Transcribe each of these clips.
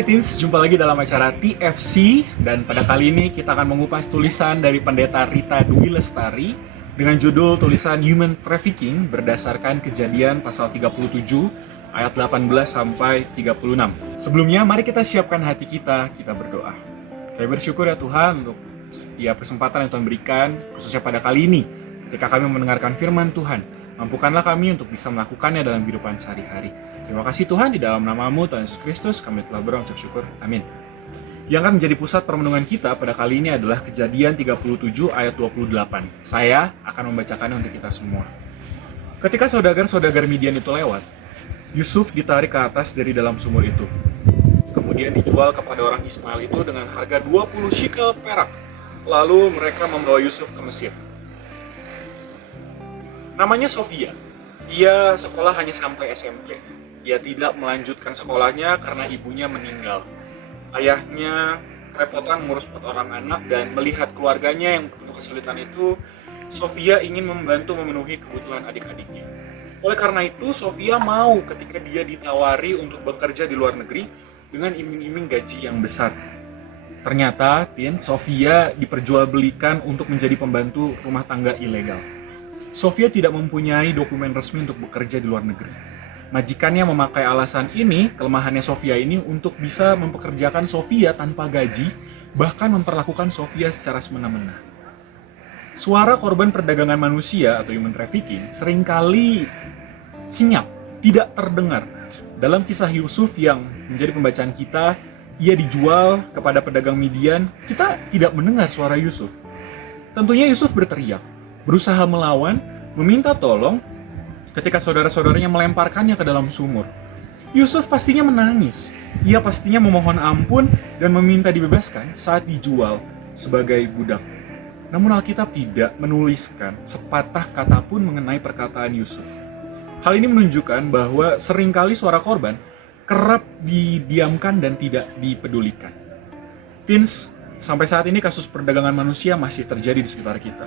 Hai Teens, jumpa lagi dalam acara TFC. Dan pada kali ini kita akan mengupas tulisan dari Pendeta Rita Dwi Lestari dengan judul tulisan Human Trafficking berdasarkan Kejadian pasal 37 ayat 18 sampai 36. Sebelumnya mari kita siapkan hati kita berdoa. Kami bersyukur ya Tuhan untuk setiap kesempatan yang Tuhan berikan, khususnya pada kali ini ketika kami mendengarkan firman Tuhan. Mampukanlah kami untuk bisa melakukannya dalam kehidupan sehari-hari. Terima kasih Tuhan, di dalam nama-Mu Tuhan Yesus Kristus kami telah berdoa ucap syukur. Amin. Yang akan menjadi pusat permenungan kita pada kali ini adalah Kejadian 37 ayat 28. Saya akan membacakannya untuk kita semua. Ketika saudagar-saudagar Midian itu lewat, Yusuf ditarik ke atas dari dalam sumur itu. Kemudian dijual kepada orang Ismail itu dengan harga 20 shekel perak. Lalu mereka membawa Yusuf ke Mesir. Namanya Sofia. Ia sekolah hanya sampai SMP. Ia tidak melanjutkan sekolahnya karena ibunya meninggal. Ayahnya kerepotan mengurus 4 orang anak dan melihat keluarganya yang penuh kesulitan itu, Sofia ingin membantu memenuhi kebutuhan adik-adiknya. Oleh karena itu, Sofia mau ketika dia ditawari untuk bekerja di luar negeri dengan iming-iming gaji yang besar. Ternyata, Sofia diperjualbelikan untuk menjadi pembantu rumah tangga ilegal. Sofia tidak mempunyai dokumen resmi untuk bekerja di luar negeri. Majikannya memakai alasan ini, kelemahannya Sofia ini, untuk bisa mempekerjakan Sofia tanpa gaji, bahkan memperlakukan Sofia secara semena-mena. Suara korban perdagangan manusia atau human trafficking seringkali senyap, tidak terdengar. Dalam kisah Yusuf yang menjadi pembacaan kita, ia dijual kepada pedagang Midian, kita tidak mendengar suara Yusuf. Tentunya Yusuf berteriak, berusaha melawan, meminta tolong, ketika saudara-saudaranya melemparkannya ke dalam sumur. Yusuf pastinya menangis. Ia pastinya memohon ampun dan meminta dibebaskan saat dijual sebagai budak. Namun Alkitab tidak menuliskan sepatah kata pun mengenai perkataan Yusuf. Hal ini menunjukkan bahwa seringkali suara korban kerap didiamkan dan tidak dipedulikan. Teens, sampai saat ini kasus perdagangan manusia masih terjadi di sekitar kita.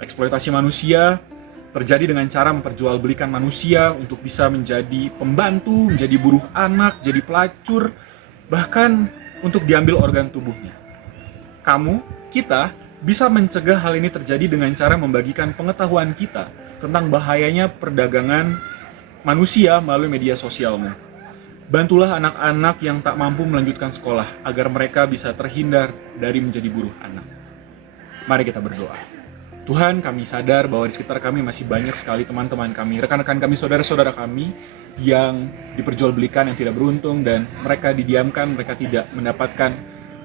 Eksploitasi manusia terjadi dengan cara memperjualbelikan manusia untuk bisa menjadi pembantu, menjadi buruh anak, jadi pelacur, bahkan untuk diambil organ tubuhnya. Kita bisa mencegah hal ini terjadi dengan cara membagikan pengetahuan kita tentang bahayanya perdagangan manusia melalui media sosialmu. Bantulah anak-anak yang tak mampu melanjutkan sekolah agar mereka bisa terhindar dari menjadi buruh anak. Mari kita berdoa. Tuhan, kami sadar bahwa di sekitar kami masih banyak sekali teman-teman kami, rekan-rekan kami, saudara-saudara kami yang diperjualbelikan, yang tidak beruntung, dan mereka didiamkan, mereka tidak mendapatkan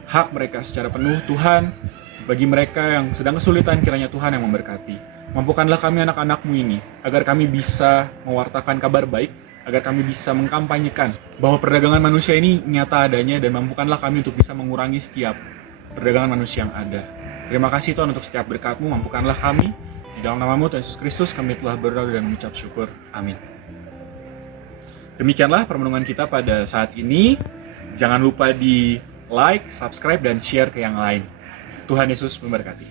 hak mereka secara penuh. Tuhan, bagi mereka yang sedang kesulitan, kiranya Tuhan yang memberkati. Mampukanlah kami anak-anak-Mu ini, agar kami bisa mewartakan kabar baik, agar kami bisa mengkampanyekan bahwa perdagangan manusia ini nyata adanya, dan mampukanlah kami untuk bisa mengurangi setiap perdagangan manusia yang ada. Terima kasih Tuhan untuk setiap berkat-Mu, mampukanlah kami. Di dalam nama-Mu Tuhan Yesus Kristus kami telah berdoa dan mengucap syukur. Amin. Demikianlah permenungan kita pada saat ini. Jangan lupa di like, subscribe, dan share ke yang lain. Tuhan Yesus memberkati.